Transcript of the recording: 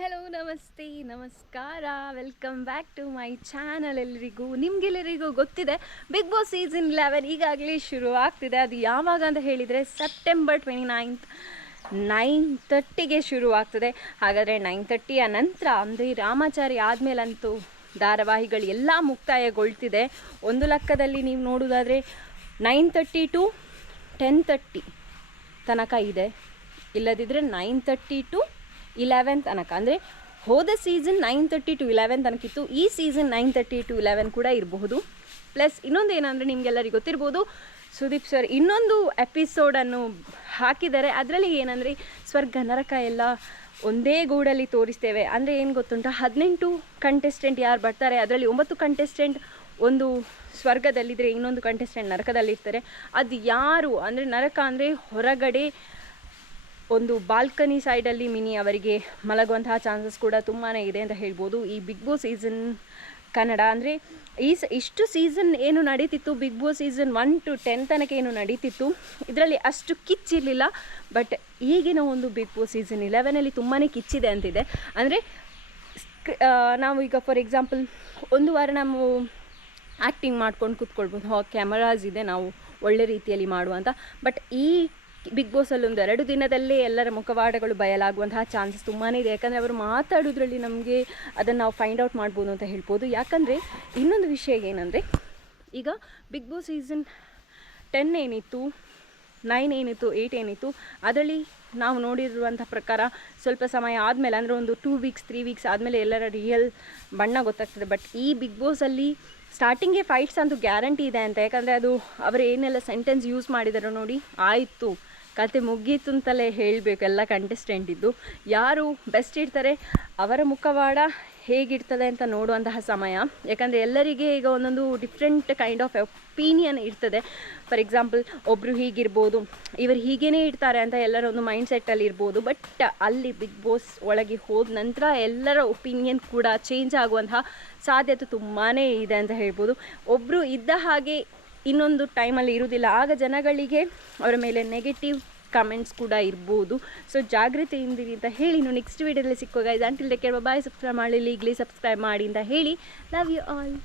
Hello, ನಮಸ್ತೆ, ನಮಸ್ಕಾರ. Welcome back to my channel ಎಲ್ಲರಿಗೂ ನಿಮ್ಗೆಲ್ಲರಿಗೂ ಗೊತ್ತಿದೆ ಬಿಗ್ ಬಾಸ್ ಸೀಸನ್ ಲೆವೆನ್ ಈಗಾಗಲೇ ಶುರು ಆಗ್ತಿದೆ ಅದು ಯಾವಾಗ ಅಂತ ಹೇಳಿದರೆ ಸೆಪ್ಟೆಂಬರ್ ಟ್ವೆಂಟಿ ನೈನ್ತ್ ನೈನ್ ತರ್ಟಿಗೆ ಶುರು ಆಗ್ತದೆ ಹಾಗಾದರೆ ನೈನ್ ತರ್ಟಿಯ ನಂತರ ಅಂದರೆ, ರಾಮಾಚಾರಿ ಆದಮೇಲಂತೂ ಧಾರಾವಾಹಿಗಳು ಎಲ್ಲ ಮುಕ್ತಾಯಗೊಳ್ತಿದೆ. ಒಂದು ಲೆಕ್ಕದಲ್ಲಿ ನೀವು ನೋಡೋದಾದರೆ nine thirty to ten thirty ತನಕ ಇದೆ. ಇಲ್ಲದಿದ್ದರೆ ನೈನ್ ತರ್ಟಿ ಟು ಇಲೆವೆನ್ ತನಕ ಅಂದರೆ ಹೋದ season nine thirty to eleven ತನಕ ಇತ್ತು ಈ season nine thirty to eleven ಕೂಡ ಇರಬಹುದು. ಪ್ಲಸ್ ಇನ್ನೊಂದು ಏನಂದರೆ ನಿಮಗೆಲ್ಲರಿಗೂ ಗೊತ್ತಿರ್ಬೋದು, ಸುದೀಪ್ ಸರ್ ಇನ್ನೊಂದು ಎಪಿಸೋಡನ್ನು ಹಾಕಿದ್ದಾರೆ. ಅದರಲ್ಲಿ ಏನಂದರೆ, ಸ್ವರ್ಗ, ನರಕ ಎಲ್ಲ ಒಂದೇ ಗೂಡಲ್ಲಿ ತೋರಿಸ್ತೇವೆ. ಅಂದರೆ ಏನು ಗೊತ್ತುಂಟ? ಹದಿನೆಂಟು ಕಂಟೆಸ್ಟೆಂಟ್ ಯಾರು ಬರ್ತಾರೆ, ಅದರಲ್ಲಿ ಒಂಬತ್ತು ಕಂಟೆಸ್ಟೆಂಟ್ ಒಂದು ಸ್ವರ್ಗದಲ್ಲಿದ್ದರೆ ಇನ್ನೊಂದು ಕಂಟೆಸ್ಟೆಂಟ್ ನರಕದಲ್ಲಿರ್ತಾರೆ. ಅದು ಯಾರು? ಅಂದರೆ ನರಕ ಅಂದರೆ ಹೊರಗಡೆ ಒಂದು ಬಾಲ್ಕನಿ ಸೈಡಲ್ಲಿ ಮಿನಿ ಅವರಿಗೆ ಮಲಗುವಂತಹ ಚಾನ್ಸಸ್ ಕೂಡ ತುಂಬಾ ಇದೆ ಅಂತ ಹೇಳ್ಬೋದು. ಈ ಬಿಗ್ ಬಾಸ್ ಸೀಸನ್ ಕನ್ನಡ ಅಂದರೆ ಈ ಇಷ್ಟು ಸೀಸನ್ ಏನು ನಡೀತಿತ್ತು, Bigg Boss season one to ten ತನಕ ಏನು ನಡೀತಿತ್ತು, ಇದರಲ್ಲಿ ಅಷ್ಟು ಕಿಚ್ಚಿರಲಿಲ್ಲ ಬಟ್ ಈಗಿನ ಒಂದು ಬಿಗ್ ಬಾಸ್ ಸೀಸನ್ ಇಲೆವೆನಲ್ಲಿ ತುಂಬಾ ಕಿಚ್ಚಿದೆ ಅಂತಿದೆ. ಅಂದರೆ ನಾವು ಈಗ ಫಾರ್ ಎಕ್ಸಾಂಪಲ್ ಒಂದು ವಾರ ನಾವು ಆ್ಯಕ್ಟಿಂಗ್ ಮಾಡ್ಕೊಂಡು ಕೂತ್ಕೊಳ್ಬೋದು. ಕ್ಯಾಮರಾಸ್ ಇದೆ, ನಾವು ಒಳ್ಳೆ ರೀತಿಯಲ್ಲಿ ಮಾಡುವಂಥ ಬಟ್ ಈ ಬಿಗ್ ಬಾಸಲ್ಲಿ ಒಂದು ಎರಡು ದಿನದಲ್ಲೇ ಎಲ್ಲರ ಮುಖವಾಡಗಳು ಬಯಲಾಗುವಂತಹ ಚಾನ್ಸಸ್ ತುಂಬಾ ಇದೆ. ಯಾಕಂದರೆ ಅವರು ಮಾತಾಡೋದ್ರಲ್ಲಿ ನಮಗೆ ಅದನ್ನು ನಾವು ಫೈಂಡ್ ಔಟ್ ಮಾಡ್ಬೋದು ಅಂತ ಹೇಳ್ಬೋದು. ಯಾಕಂದರೆ ಇನ್ನೊಂದು ವಿಷಯ ಏನಂದರೆ, ಈಗ ಬಿಗ್ ಬಾಸ್ ಸೀಸನ್ ಟೆನ್ ಏನಿತ್ತು ನೈನ್ ಏನಿತ್ತು ಏಯ್ಟ್ ಏನಿತ್ತು, ಅದರಲ್ಲಿ ನಾವು ನೋಡಿರುವಂಥ ಪ್ರಕಾರ ಸ್ವಲ್ಪ ಸಮಯ ಆದಮೇಲೆ, ಅಂದರೆ ಒಂದು ಟೂ ವೀಕ್ಸ್ ತ್ರೀ ವೀಕ್ಸ್ ಆದಮೇಲೆ ಎಲ್ಲರ ರಿಯಲ್ ಬಣ್ಣ ಗೊತ್ತಾಗ್ತದೆ. ಬಟ್ ಈ ಬಿಗ್ ಬಾಸಲ್ಲಿ ಸ್ಟಾರ್ಟಿಂಗೇ ಫೈಟ್ಸ್ ಅಂತೂ ಗ್ಯಾರಂಟಿ ಇದೆ ಅಂತ. ಯಾಕಂದರೆ ಅದು ಅವರು ಏನೆಲ್ಲ ಸೆಂಟೆನ್ಸ್ ಯೂಸ್ ಮಾಡಿದಾರೋ ನೋಡಿ, ಆಯಿತು. ಕತೆ ಮುಗೀತು ಅಂತಲೇ ಹೇಳಬೇಕು, ಎಲ್ಲ ಕಂಟೆಸ್ಟೆಂಟ್ ಇದ್ದು. ಯಾರು ಬೆಸ್ಟ್ ಇರ್ತಾರೆ ಅವರ ಮುಖವಾಡ ಹೇಗಿರ್ತದೆ ಅಂತ ನೋಡುವಂತಹ ಸಮಯ. ಯಾಕಂದರೆ ಎಲ್ಲರಿಗೆ ಈಗ ಒಂದೊಂದು ಡಿಫ್ರೆಂಟ್ ಕೈಂಡ್ ಆಫ್ ಒಪೀನಿಯನ್ ಇರ್ತದೆ. ಫಾರ್ ಎಕ್ಸಾಂಪಲ್ ಒಬ್ಬರು ಹೀಗಿರ್ಬೋದು, ಇವರು ಹೀಗೇ ಇರ್ತಾರೆ ಅಂತ ಎಲ್ಲರ ಒಂದು ಮೈಂಡ್ ಸೆಟ್ಟಲ್ಲಿ ಇರ್ಬೋದು. ಬಟ್ ಅಲ್ಲಿ ಬಿಗ್ ಬಾಸ್ ಒಳಗೆ ಹೋದ ನಂತರ ಎಲ್ಲರ ಒಪಿನಿಯನ್ ಕೂಡ ಚೇಂಜ್ ಆಗುವಂತಹ ಸಾಧ್ಯತೆ ತುಂಬಾ ಇದೆ ಅಂತ ಹೇಳ್ಬೋದು. ಒಬ್ಬರು ಇದ್ದ ಹಾಗೆ ಇನ್ನೊಂದು ಟೈಮಲ್ಲಿ ಇರುವುದಿಲ್ಲ. ಆಗ ಜನಗಳಿಗೆ ಅವರ ಮೇಲೆ ನೆಗೆಟಿವ್ ಕಮೆಂಟ್ಸ್ ಕೂಡ ಇರ್ಬೋದು. ಸೊ ಜಾಗೃತಿಯಿಂದಿರಿ ಅಂತ ಹೇಳಿ ಇನ್ನು ನೆಕ್ಸ್ಟ್ ವೀಡಿಯೋದಲ್ಲಿ ಸಿಕ್ಕುವಾಗ ಇದು ಅಂಟಿಲ್ ಕೇಳುವ ಬಾಯ್ ಸಬ್ಸ್ಕ್ರೈಬ್ ಮಾಡಲಿ ಈಗಲೇ ಸಬ್ಸ್ಕ್ರೈಬ್ ಮಾಡಿ ಅಂತ ಹೇಳಿ. Love you all